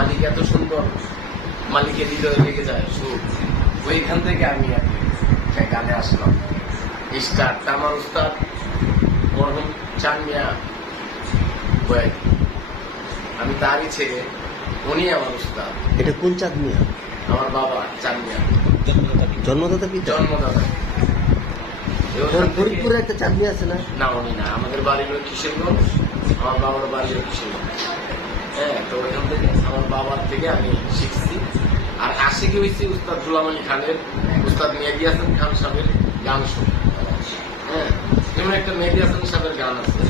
মালিক এত সুন্দর, মালিকের হৃদয়ে লেগে যায় সুর। ওইখান থেকে আমি গানে আসলাম। স্টার্ট আমার উস্তাদ মরহুম চান মিয়া বয়াতি, আমি তারই ছেলে, উনি আমার উস্তাদ। এটা কোন চাঁদ মিয়া? আমার বাবা চান মিয়া, জন্মদাতা কি? জন্মদাতা। ফরিদপুরে একটা চাঁদ মিয়া আছে না? না, উনি না, আমাদের বাড়ি হলো কিশোরগঞ্জ, আমার বাবার বাড়ি হলো কিশোরগঞ্জ। হ্যাঁ, তো ওইখান থেকে আমার বাবার থেকে আমি শিখছি। আর আশিকি হয়েছি উস্তাদ গোলাম আলী খানের, উস্তাদ মেহেদী হাসান খান সাহেবের গান শুনে। হ্যাঁ, যেমন একটা মেহেদী হাসান সাহেবের গান আছে,